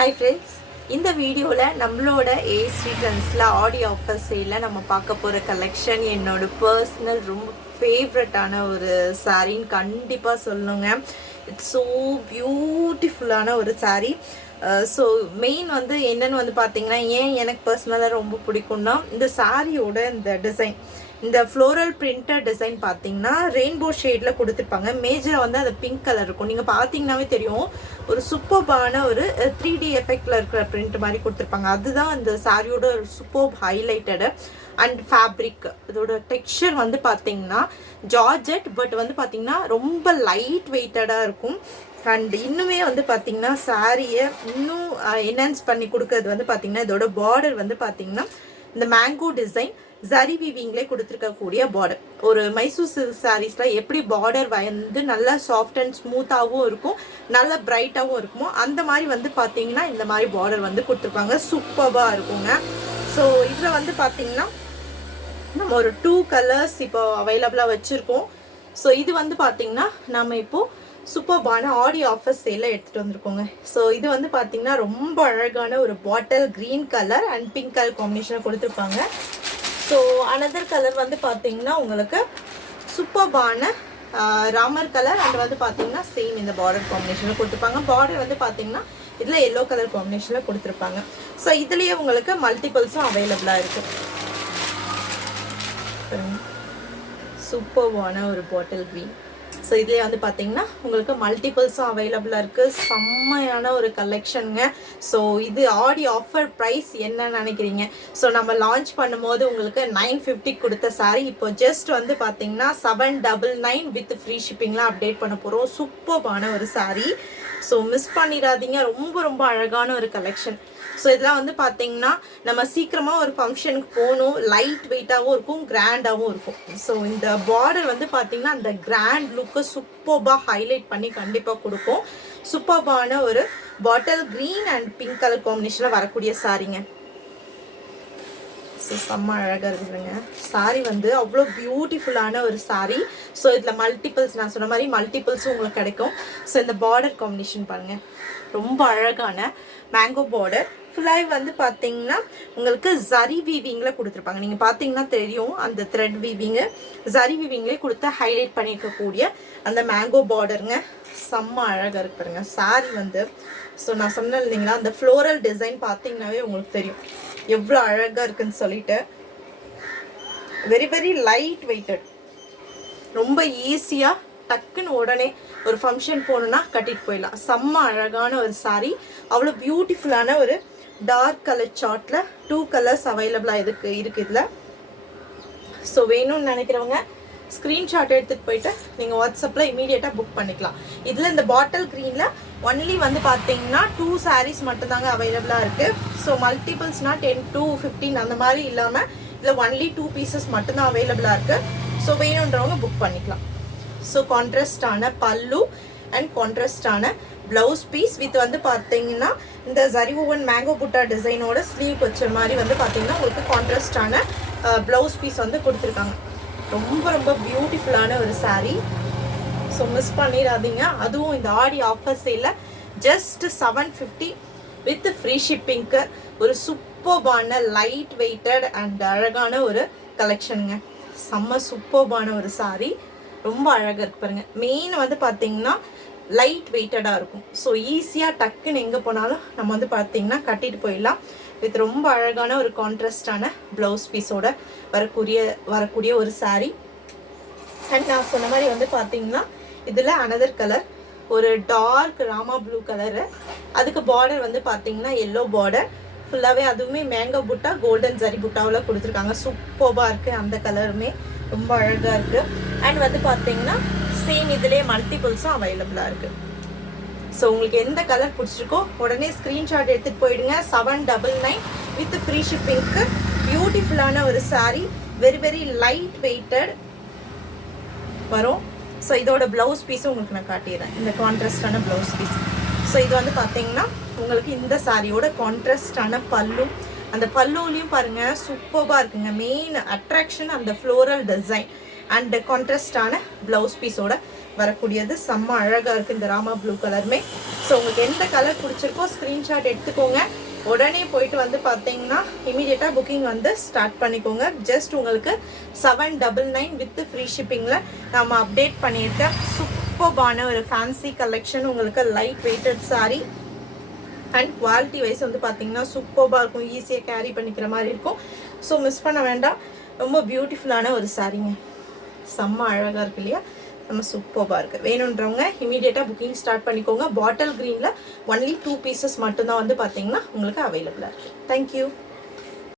Hi friends, இந்த வீடியோல நம்மளோட ஏஸ்டி ட்ரெண்ட்ஸ்ல ஆடி ஆஃபர் சேல்ல நம்ம பார்க்க போற கலெக்ஷன் என்னோட பர்சனல் ரொம்ப ஃபேவரட்டான ஒரு சாரின்னு கண்டிப்பா சொல்லுங்க. இட்ஸ் ஸோ பியூட்டிஃபுல்லான ஒரு சாரீ. ஸோ மெயின் வந்து என்னன்னு வந்து பார்த்தீங்கன்னா, ஏன் எனக்கு பர்சனலாக ரொம்ப பிடிக்கும்னா இந்த சாரியோட இந்த டிசைன், இந்த ஃப்ளோரல் பிரிண்டட் டிசைன் பார்த்தீங்கன்னா ரெயின்போ ஷேடில் கொடுத்துருப்பாங்க. மேஜராக வந்து அது பிங்க் கலர் இருக்கும். நீங்கள் பார்த்தீங்கன்னாவே தெரியும், ஒரு சூப்பர்பான ஒரு 3D எஃபெக்டில் இருக்கிற பிரிண்ட் மாதிரி கொடுத்துருப்பாங்க. அதுதான் இந்த சாரியோட ஒரு சூப்பர் ஹைலைட்டடு. அண்ட் ஃபேப்ரிக், இதோட டெக்ஸ்சர் வந்து பார்த்தீங்கன்னா ஜார்ஜெட், பட் வந்து பார்த்தீங்கன்னா ரொம்ப லைட் வெயிட்டடாக இருக்கும். அண்ட் இன்னுமே வந்து பார்த்தீங்கன்னா சாரியை இன்னும் என்ஹான்ஸ் பண்ணி கொடுக்கறது வந்து பார்த்தீங்கன்னா இதோட பார்டர் வந்து பார்த்தீங்கன்னா இந்த மேங்கோ டிசைன் ஜரி வீவிங்லேயே கொடுத்துருக்கக்கூடிய பார்டர். ஒரு மைசூர் சில்க் சாரீஸில் எப்படி பார்டர் வந்து நல்லா சாஃப்ட் அண்ட் ஸ்மூத்தாகவும் இருக்கும், நல்லா பிரைட்டாகவும் இருக்குமோ அந்த மாதிரி வந்து பார்த்தீங்கன்னா இந்த மாதிரி பார்டர் வந்து கொடுத்துருப்பாங்க. சூப்பராக இருக்குங்க. ஸோ இதில் வந்து பார்த்தீங்கன்னா நம்ம ஒரு 2 கலர்ஸ் இப்போ அவைலபிளாக வச்சுருக்கோம். ஸோ இது வந்து பார்த்தீங்கன்னா நம்ம இப்போது சூப்பர்பான ஆடி ஆஃபர் சேலில் எடுத்துகிட்டு வந்திருக்கோங்க. ஸோ இது வந்து பார்த்தீங்கன்னா ரொம்ப அழகான ஒரு bottle green colour and pink colour காம்பினேஷனாக கொடுத்துருப்பாங்க. ஸோ அனதர் கலர் வந்து பார்த்தீங்கன்னா உங்களுக்கு சூப்பர்பான ராமர் கலர் அண்ட் வந்து பார்த்தீங்கன்னா சேம் இந்த பார்டர் காம்பினேஷனில் கொடுத்துருப்பாங்க. பார்டர் வந்து பார்த்தீங்கன்னா இதில் எல்லோ கலர் காம்பினேஷனில் கொடுத்துருப்பாங்க. ஸோ இதுலேயே உங்களுக்கு மல்டிபிள்ஸும் அவைலபிளாக இருக்குது. சூப்பர்வான ஒரு பாட்டில் க்ரீன். ஸோ இதுலேயே வந்து பார்த்தீங்கன்னா உங்களுக்கு மல்டிபிள்ஸும் அவைலபிளாக இருக்குது. செம்மையான ஒரு கலெக்ஷனுங்க. ஸோ இது ஆடி ஆஃபர் ப்ரைஸ் என்னன்னு நினைக்கிறீங்க? ஸோ நம்ம லான்ச் பண்ணும்போது உங்களுக்கு 950 கொடுத்த சாரீ இப்போ ஜஸ்ட் வந்து பார்த்தீங்கன்னா 799 வித் ஃப்ரீ ஷிப்பிங்லாம் அப்டேட் பண்ண போகிறோம். சூப்பர்பான ஒரு சாரீ. ஸோ மிஸ் பண்ணிடாதீங்க. ரொம்ப ரொம்ப அழகான ஒரு கலெக்ஷன். ஸோ இதெல்லாம் வந்து பார்த்தீங்கன்னா நம்ம சீக்கிரமாக ஒரு ஃபங்க்ஷனுக்கு போகணும், லைட் வெயிட்டாகவும் இருக்கும், கிராண்டாகவும் இருக்கும். ஸோ இந்த பார்டர் வந்து பார்த்தீங்கன்னா அந்த கிராண்ட் லுக்கை சூப்பர்பாக ஹைலைட் பண்ணி கண்டிப்பாக கொடுக்கும். சூப்பர்பான ஒரு bottle green and pink colour காம்பினேஷனில் வரக்கூடிய சாரீங்க. ஸோ செம்ம அழகாக இருக்குதுங்க. சாரீ வந்து அவ்வளோ பியூட்டிஃபுல்லான ஒரு சாரீ. ஸோ இதில் மல்டிபிள்ஸ், நான் சொன்ன மாதிரி மல்டிபிள்ஸும் உங்களுக்கு கிடைக்கும். ஸோ இந்த பார்டர் காம்பினேஷன் பாருங்கள், ரொம்ப அழகான மேங்கோ பார்டர். ஃபுல்லாக வந்து பார்த்தீங்கன்னா உங்களுக்கு ஜரி வீவிங்கில் கொடுத்துருப்பாங்க. நீங்கள் பார்த்தீங்கன்னா தெரியும் அந்த த்ரெட் வீவிங்கு ஜரி வீவிங்லேயே கொடுத்து ஹைலைட் பண்ணியிருக்கக்கூடிய அந்த மேங்கோ பார்டருங்க. செம்ம அழகாக இருக்கு பாருங்க சாரீ வந்து. ஸோ நான் சொன்னேன் இல்லைங்களா, அந்த ஃப்ளோரல் டிசைன் பார்த்தீங்கன்னாவே உங்களுக்கு தெரியும் எவ்வளோ அழகாக இருக்குன்னு சொல்லிட்டு. வெரி வெரி லைட் வெயிட்டட், ரொம்ப ஈஸியாக டக்குன்னு உடனே ஒரு ஃபங்க்ஷன் போகணுன்னா கட்டிட்டு போயிடலாம். செம்ம அழகான ஒரு சாரீ. அவ்வளோ பியூட்டிஃபுல்லான ஒரு டார்க் கலர் சார்ட்டில் 2 கலர்ஸ் அவைலபிளாக இருக்குது இதில். ஸோ வேணும்னு நினைக்கிறவங்க ஸ்க்ரீன்ஷாட் எடுத்துகிட்டு போயிட்டு நீங்கள் வாட்ஸ்அப்பில் இமீடியட்டாக புக் பண்ணிக்கலாம். இதில் இந்த பாட்டில் க்ரீனில் ஒன்லி வந்து பார்த்தீங்கன்னா 2 சாரீஸ் மட்டும்தாங்க அவைலபிளாக இருக்குது. ஸோ மல்டிபிள்ஸ்னால் 10 to 15 அந்த மாதிரி இல்லாமல் இதில் ஒன்லி 2 பீசஸ் மட்டும்தான் அவைலபிளாக இருக்குது. ஸோ வேணுன்றவங்க புக் பண்ணிக்கலாம். ஸோ கான்ட்ராஸ்டான பல்லு அண்ட் கான்ட்ராஸ்டான ப்ளவுஸ் பீஸ் வித் வந்து பார்த்தீங்கன்னா இந்த ஜரி ஓவன் மேங்கோ புட்டா டிசைனோட ஸ்லீவ் வச்ச மாதிரி வந்து பார்த்தீங்கன்னா உங்களுக்கு கான்ட்ராஸ்டான ப்ளவுஸ் பீஸ் வந்து கொடுத்துருக்காங்க. ரொம்ப ரொம்ப பியூட்டிஃபுல்லான ஒரு சாரீ. ஸோ மிஸ் பண்ணிடாதீங்க. அதுவும் இந்த ஆடி ஆஃபர் சேலில் ஜஸ்ட் 750 வித் ஃப்ரீ ஷிப்பிங்க்கு ஒரு சூப்பர்பான லைட் வெயிட்டட் அண்ட் அழகான ஒரு கலெக்ஷனுங்க. செம்ம சூப்பர்பான ஒரு சாரீ. ரொம்ப அழகாக இருக்கு பாருங்கள். மெயின் வந்து பார்த்தீங்கன்னா லைட் வெயிட்டடாக இருக்கும். ஸோ ஈஸியாக டக்குன்னு எங்கே போனாலும் நம்ம வந்து பார்த்தீங்கன்னா கட்டிட்டு போயிடலாம். வித் ரொம்ப அழகான ஒரு கான்ட்ராஸ்டான ப்ளவுஸ் பீஸோட வரக்கூடிய ஒரு சாரீ. அண்ட் நான் சொன்ன மாதிரி வந்து பார்த்தீங்கன்னா இதில் அனதர் கலர் ஒரு டார்க் ராமா ப்ளூ கலரு, அதுக்கு பார்டர் வந்து பார்த்தீங்கன்னா எல்லோ பார்டர். ஃபுல்லாகவே அதுவுமே மேங்கோ புட்டா கோல்டன் ஜரி புட்டாவில் கொடுத்துருக்காங்க. சூப்பராக இருக்குது. அந்த கலருமே ரொம்ப அழகாக இருக்குது. அண்ட் வந்து பார்த்தீங்கன்னா சேம் இதிலே மல்டிபிள்ஸும் அவைலபிளாக இருக்குது. ஸோ உங்களுக்கு எந்த கலர் பிடிச்சிருக்கோ உடனே ஸ்க்ரீன்ஷாட் எடுத்துகிட்டு போயிடுங்க. 799 வித் ஃப்ரீ ஷிப்பிங்க்கு பியூட்டிஃபுல்லான ஒரு sari. Very very light weighted வரும். ஸோ இதோட ப்ளவுஸ் பீஸும் உங்களுக்கு நான் காட்டிடுறேன், இந்த கான்ட்ராஸ்டான ப்ளவுஸ் பீஸ். ஸோ இது வந்து பார்த்தீங்கன்னா உங்களுக்கு இந்த சாரியோட கான்ட்ராஸ்டான பல்லு. அந்த பல்லுலையும் பாருங்கள் சூப்பராக இருக்குங்க. மெயின் அட்ராக்ஷன் அந்த ஃப்ளோரல் டிசைன் அண்ட் கான்ட்ராஸ்டான ப்ளவுஸ் பீஸோட வரக்கூடியது. செம்ம அழகாக இருக்குது இந்த ராமா ப்ளூ கலருமே. ஸோ உங்களுக்கு எந்த கலர் பிடிச்சிருக்கோ ஸ்க்ரீன்ஷாட் எடுத்துக்கோங்க. உடனே போயிட்டு வந்து பார்த்தீங்கன்னா இமீடியட்டாக புக்கிங் வந்து ஸ்டார்ட் பண்ணிக்கோங்க. ஜஸ்ட் உங்களுக்கு 799 வித் ஃப்ரீ ஷிப்பிங்கில் நம்ம அப்டேட் பண்ணியிருக்கேன். சூப்பர்பான ஒரு ஃபேன்சி கலெக்ஷன். உங்களுக்கு light weighted sari and quality wise வந்து பார்த்தீங்கன்னா சூப்பர்பாக இருக்கும். ஈஸியாக கேரி பண்ணிக்கிற மாதிரி இருக்கும். ஸோ மிஸ் பண்ண வேண்டாம். ரொம்ப பியூட்டிஃபுல்லான ஒரு சாரீங்க. செம்ம அழகாக இருக்கு இல்லையா? நம்ம சூப்பராக இருக்குது. வேணுன்றவங்க இமீடியட்டாக புக்கிங் ஸ்டார்ட் பண்ணிக்கோங்க. பாட்டில் க்ரீனில் ஒன்லி 2 பீசஸ் மட்டும்தான் வந்து பார்த்தீங்கன்னா உங்களுக்கு அவைலபிளாக இருக்குது. தேங்க்யூ.